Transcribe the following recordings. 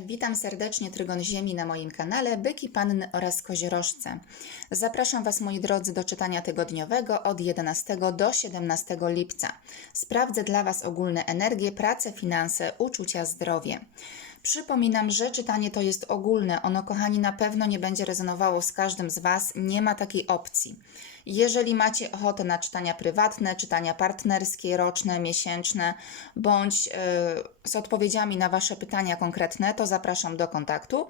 Witam serdecznie Trygon Ziemi na moim kanale Byki Panny oraz Koziorożce. Zapraszam Was moi drodzy do czytania tygodniowego od 11 do 17 lipca. Sprawdzę dla Was ogólne energie, pracę, finanse, uczucia, zdrowie. Przypominam, że czytanie to jest ogólne. Ono, kochani, na pewno nie będzie rezonowało z każdym z Was. Nie ma takiej opcji. Jeżeli macie ochotę na czytania prywatne, czytania partnerskie, roczne, miesięczne, bądź yy, z odpowiedziami na Wasze pytania konkretne, to zapraszam do kontaktu.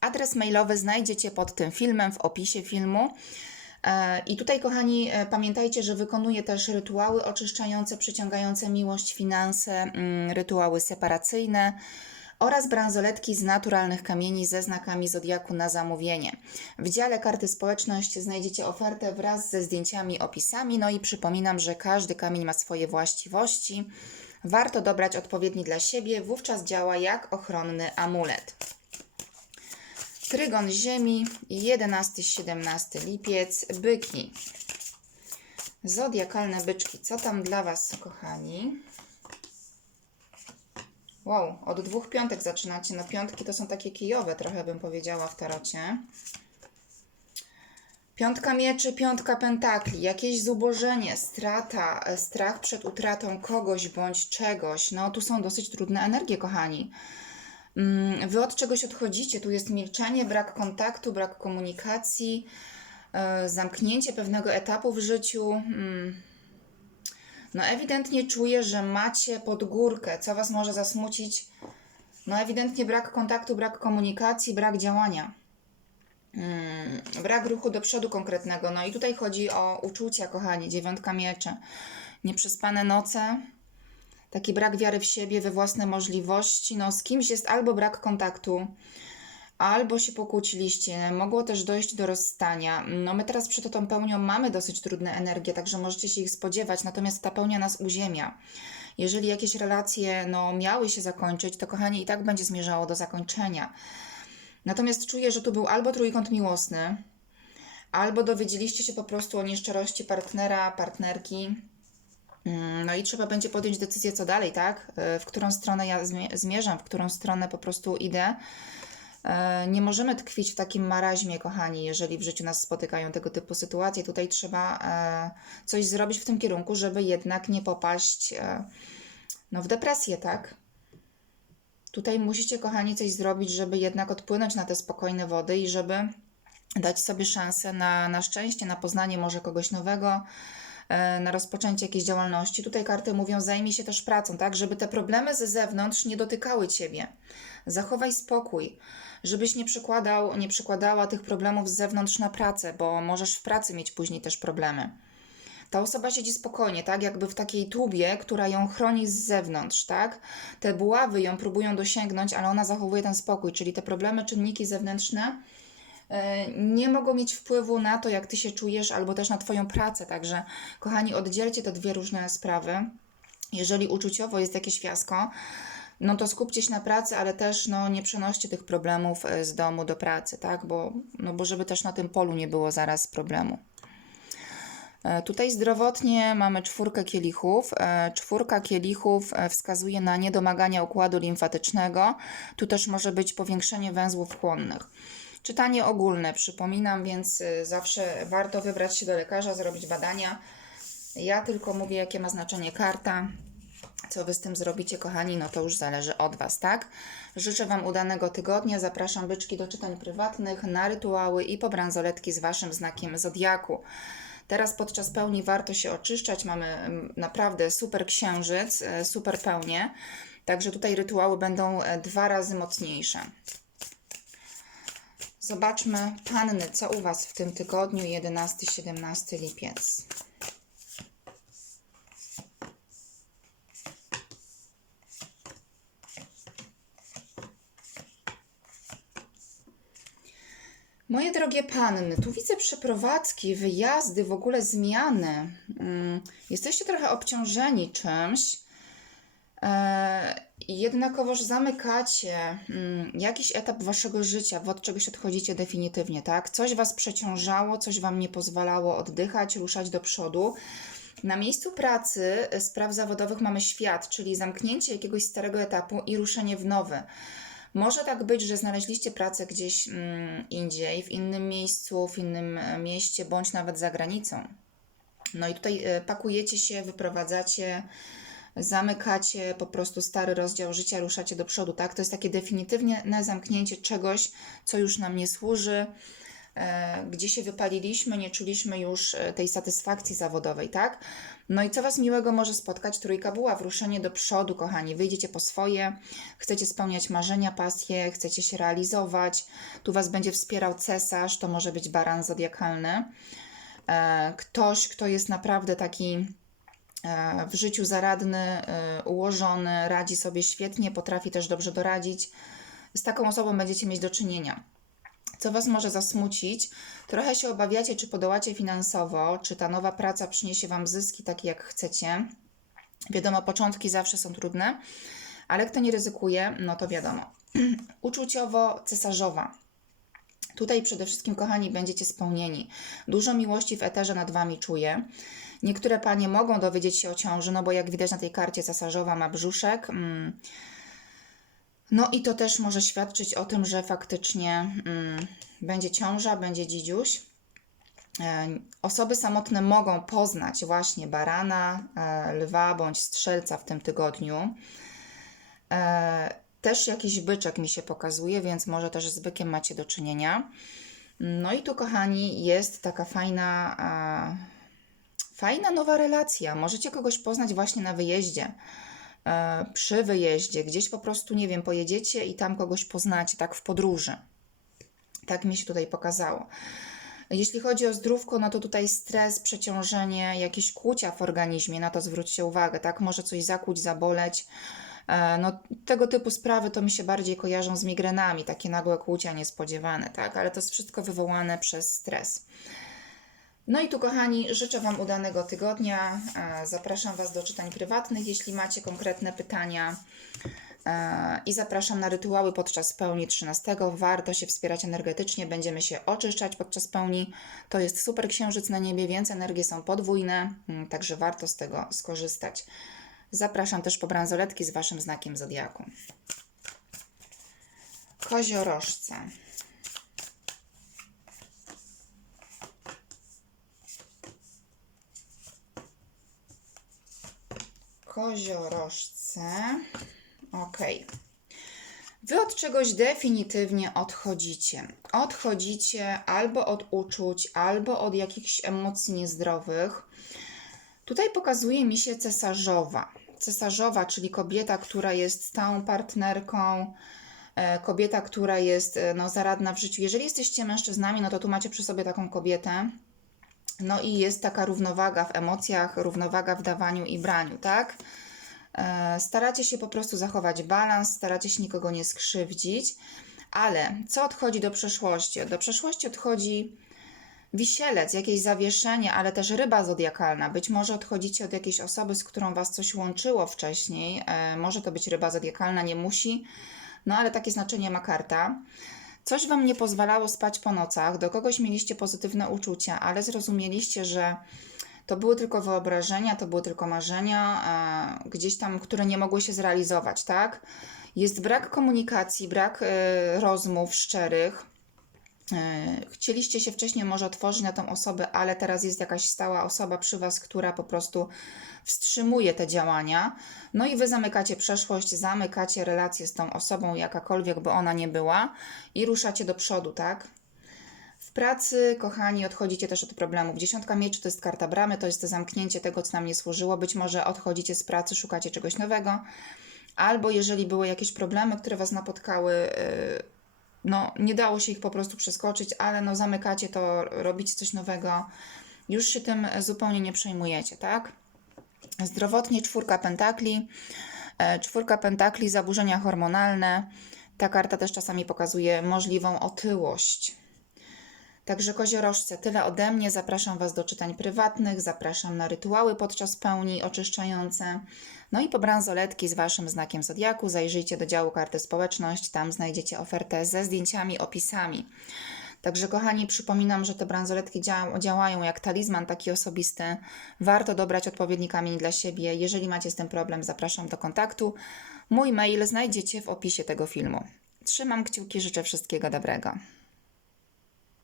Adres mailowy znajdziecie pod tym filmem w opisie filmu. E, I tutaj, kochani, e, pamiętajcie, że wykonuję też rytuały oczyszczające, przyciągające miłość, finanse, mm, rytuały separacyjne oraz bransoletki z naturalnych kamieni ze znakami zodiaku na zamówienie. W dziale karty społeczność znajdziecie ofertę wraz ze zdjęciami, opisami. No i przypominam, że każdy kamień ma swoje właściwości. Warto dobrać odpowiedni dla siebie, wówczas działa jak ochronny amulet. Trygon Ziemi, 11-17 lipiec, byki. Zodiakalne byczki. Co tam dla Was, kochani? Wow, od dwóch piątek zaczynacie. No piątki to są takie kijowe, trochę bym powiedziała w tarocie. Piątka mieczy, piątka pentakli, jakieś zubożenie, strata, e, strach przed utratą kogoś bądź czegoś. No tu są dosyć trudne energie, kochani. Mm, Wy od czegoś odchodzicie, tu jest milczenie, brak kontaktu, brak komunikacji, e, zamknięcie pewnego etapu w życiu. No ewidentnie czuję, że macie pod górkę, co Was może zasmucić. No ewidentnie brak kontaktu, brak komunikacji, brak działania. Mm, brak ruchu do przodu konkretnego. No i tutaj chodzi o uczucia, kochani, dziewiątka mieczy. Nieprzespane noce, taki brak wiary w siebie, we własne możliwości. No z kimś jest albo brak kontaktu, albo się pokłóciliście. Mogło też dojść do rozstania. No my teraz przed tą pełnią mamy dosyć trudne energie, także możecie się ich spodziewać, natomiast ta pełnia nas uziemia. Jeżeli jakieś relacje no, miały się zakończyć, to kochanie i tak będzie zmierzało do zakończenia. Natomiast czuję, że tu był albo trójkąt miłosny, albo dowiedzieliście się po prostu o nieszczerości partnera, partnerki. Mm, No i trzeba będzie podjąć decyzję, co dalej, tak? E, W którą stronę ja zmie- zmierzam, w którą stronę po prostu idę. E, Nie możemy tkwić w takim maraźmie, kochani, jeżeli w życiu nas spotykają tego typu sytuacje. Tutaj trzeba e, coś zrobić w tym kierunku, żeby jednak nie popaść e, no, w depresję, tak? Tutaj musicie, kochani, coś zrobić, żeby jednak odpłynąć na te spokojne wody i żeby dać sobie szansę na, na szczęście, na poznanie może kogoś nowego, na rozpoczęcie jakiejś działalności. Tutaj karty mówią, zajmij się też pracą, tak, żeby te problemy ze zewnątrz nie dotykały ciebie. Zachowaj spokój, żebyś nie przykładał, nie przykładała tych problemów z zewnątrz na pracę, bo możesz w pracy mieć później też problemy. Ta osoba siedzi spokojnie, tak? Jakby w takiej tubie, która ją chroni z zewnątrz, tak? Te buławy ją próbują dosięgnąć, ale ona zachowuje ten spokój, czyli te problemy, czynniki zewnętrzne e, nie mogą mieć wpływu na to, jak ty się czujesz, albo też na twoją pracę. Także, kochani, oddzielcie te dwie różne sprawy. Jeżeli uczuciowo jest jakieś fiasko, no to skupcie się na pracy, ale też no, nie przenoście tych problemów e, z domu do pracy, tak? Bo, no, bo żeby też na tym polu nie było zaraz problemu. E, Tutaj zdrowotnie mamy czwórkę kielichów. E, Czwórka kielichów wskazuje na niedomagania układu limfatycznego. Tu też może być powiększenie węzłów chłonnych. Czytanie ogólne, przypominam, więc zawsze warto wybrać się do lekarza, zrobić badania. Ja tylko mówię, jakie ma znaczenie karta. Co wy z tym zrobicie, kochani, no to już zależy od was, tak? Życzę wam udanego tygodnia. Zapraszam byczki do czytań prywatnych, na rytuały i po bransoletki z waszym znakiem zodiaku. Teraz podczas pełni warto się oczyszczać. Mamy mm, naprawdę super księżyc, e, super pełnię. Także tutaj rytuały będą e, dwa razy mocniejsze. Zobaczmy, panny, co u Was w tym tygodniu 11-17 lipiec. Moje drogie panny, tu widzę przeprowadzki, wyjazdy, w ogóle zmiany. Mm, Jesteście trochę obciążeni czymś. E, jednakowoż zamykacie mm, jakiś etap waszego życia, od czegoś odchodzicie definitywnie, tak? Coś was przeciążało, coś wam nie pozwalało oddychać, ruszać do przodu. Na miejscu pracy y, spraw zawodowych mamy świat, czyli zamknięcie jakiegoś starego etapu i ruszenie w nowy. Może tak być, że znaleźliście pracę gdzieś mm, indziej, w innym miejscu, w innym e, mieście, bądź nawet za granicą. No i tutaj e, pakujecie się, wyprowadzacie, zamykacie po prostu stary rozdział życia, ruszacie do przodu, tak? To jest takie definitywnie na zamknięcie czegoś, co już nam nie służy, gdzie się wypaliliśmy, nie czuliśmy już e, tej satysfakcji zawodowej, tak? No i co Was miłego może spotkać? Trójka była, wruszenie do przodu, kochani. Wyjdziecie po swoje, chcecie spełniać marzenia, pasje, chcecie się realizować. Tu Was będzie wspierał cesarz, to może być baran zodiakalny. E, Ktoś, kto jest naprawdę taki e, w życiu zaradny, e, ułożony, radzi sobie świetnie, potrafi też dobrze doradzić. Z taką osobą będziecie mieć do czynienia. Co Was może zasmucić? Trochę się obawiacie, czy podołacie finansowo, czy ta nowa praca przyniesie Wam zyski takie, jak chcecie. Wiadomo, początki zawsze są trudne, ale kto nie ryzykuje, no to wiadomo. Uczuciowo cesarzowa. Tutaj przede wszystkim, kochani, będziecie spełnieni. Dużo miłości w eterze nad Wami czuję. Niektóre panie mogą dowiedzieć się o ciąży, no bo jak widać na tej karcie cesarzowa ma brzuszek. Mm. No i to też może świadczyć o tym, że faktycznie mm, będzie ciąża, będzie dzidziuś. E, Osoby samotne mogą poznać właśnie barana, e, lwa bądź strzelca w tym tygodniu. E, Też jakiś byczek mi się pokazuje, więc może też z bykiem macie do czynienia. No i tu, kochani, jest taka fajna, fajna nowa relacja. Możecie kogoś poznać właśnie na wyjeździe, przy wyjeździe, gdzieś po prostu, nie wiem, pojedziecie i tam kogoś poznacie, tak w podróży. Tak mi się tutaj pokazało. Jeśli chodzi o zdrówko, no to tutaj stres, przeciążenie, jakieś kłucia w organizmie, na to zwróćcie uwagę, tak? Może coś zakłuć, zaboleć. E, No, tego typu sprawy to mi się bardziej kojarzą z migrenami, takie nagłe kłucia niespodziewane, tak? Ale to jest wszystko wywołane przez stres. No i tu, kochani, życzę Wam udanego tygodnia. E, Zapraszam Was do czytań prywatnych, jeśli macie konkretne pytania. E, I zapraszam na rytuały podczas pełni 13. Warto się wspierać energetycznie, będziemy się oczyszczać podczas pełni. To jest super księżyc na niebie, więc energie są podwójne, mm, także warto z tego skorzystać. Zapraszam też po bransoletki z Waszym znakiem zodiaku. Koziorożce. Koziorożce. Ok. Wy od czegoś definitywnie odchodzicie. Odchodzicie albo od uczuć, albo od jakichś emocji niezdrowych. Tutaj pokazuje mi się cesarzowa. Cesarzowa, czyli kobieta, która jest stałą partnerką, e, kobieta, która jest e, no, zaradna w życiu. Jeżeli jesteście mężczyznami, no to tu macie przy sobie taką kobietę. No i jest taka równowaga w emocjach, równowaga w dawaniu i braniu, tak? E, Staracie się po prostu zachować balans, staracie się nikogo nie skrzywdzić, ale co odchodzi do przeszłości? Do przeszłości odchodzi wisielec, jakieś zawieszenie, ale też ryba zodiakalna. Być może odchodzicie od jakiejś osoby, z którą was coś łączyło wcześniej. E, może to być ryba zodiakalna, nie musi, no ale takie znaczenie ma karta. Coś wam nie pozwalało spać po nocach, do kogoś mieliście pozytywne uczucia, ale zrozumieliście, że to były tylko wyobrażenia, to były tylko marzenia, e, gdzieś tam, które nie mogły się zrealizować, tak? Jest brak komunikacji, brak e, rozmów szczerych. E, Chcieliście się wcześniej może otworzyć na tą osobę, ale teraz jest jakaś stała osoba przy Was, która po prostu wstrzymuje te działania. No i Wy zamykacie przeszłość, zamykacie relację z tą osobą, jakakolwiek by ona nie była i ruszacie do przodu, tak? W pracy, kochani, odchodzicie też od problemów. Dziesiątka mieczy to jest karta bramy, to jest to zamknięcie tego, co nam nie służyło. Być może odchodzicie z pracy, szukacie czegoś nowego, albo jeżeli były jakieś problemy, które Was napotkały, yy, no nie dało się ich po prostu przeskoczyć, ale no zamykacie to, robicie coś nowego, już się tym zupełnie nie przejmujecie, tak? Zdrowotnie czwórka pentakli, e, czwórka pentakli, zaburzenia hormonalne. Ta karta też czasami pokazuje możliwą otyłość. Także koziorożce, tyle ode mnie. Zapraszam Was do czytań prywatnych, zapraszam na rytuały podczas pełni oczyszczające. No i po bransoletki z Waszym znakiem zodiaku zajrzyjcie do działu karty społeczność, tam znajdziecie ofertę ze zdjęciami, opisami. Także kochani, przypominam, że te bransoletki dzia działają jak talizman taki osobisty. Warto dobrać odpowiedni kamień dla siebie. Jeżeli macie z tym problem, zapraszam do kontaktu. Mój mail znajdziecie w opisie tego filmu. Trzymam kciuki, życzę wszystkiego dobrego.